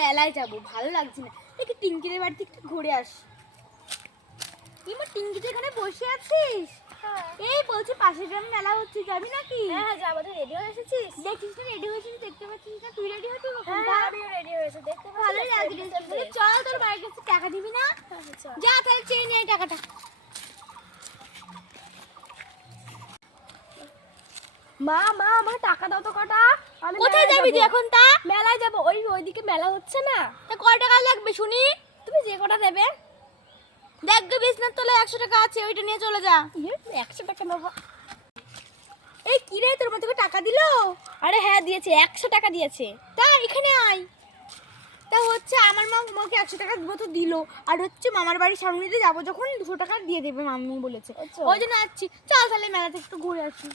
মেলায় যাব, ভালো লাগছে না, দেখি টিঙ্কিদের বাড়িতে একটু ঘুরে আসি। এমা টিঙ্কি তো এখানে বসে আছিস? এই বলছি পাশের গ্রামে মেলা হচ্ছে, যাবি নাকি? হ্যাঁ যাবো। তুই রেডি হয়ে এসেছিস? দেখিস না রেডি হয়েছিস, দেখতে পাচ্ছিস না? তুই রেডি হচ্ছিস কখন? হ্যাঁ আমিও রেডি হয়েছি, দেখতে পাচ্ছিস? ভালোই লাগছে। চল তোর বাড়ির কাছে টাকা দিবি না? যা তাহলে চেয়ে নিয়ে আয় টাকাটা। মা মা আমার টাকা দাও তো কটা। আমি কোথায় যাবি তুই এখন? তা মেলায় যাবো। ওইদিকে মেলা হচ্ছে না। তা কয় টাকা লাগবে শুনি? তুমি যে কটা দেবে। দেখ গো বিছনার তলায় 100 টাকা আছে, ওইটা নিয়ে চলে যা। 100 টাকা নেবো? এই কি রে, তোর মা তোকে টাকা দিলো? আরে হ্যাঁ দিয়েছে, 100 টাকা দিয়েছে। তা এখানে আয়। তা হচ্ছে আমার মা আমাকে 100 টাকা দিব তো দিলো, আর হচ্ছে মামার বাড়ির সামনে দিয়ে যাবো যখন 200 টাকা দিয়ে দেবে মাম্মি বলেছে, আচ্ছা। ওই জন্য আসছি। চল তাহলে মেলা থেকে একটু ঘুরে আসি।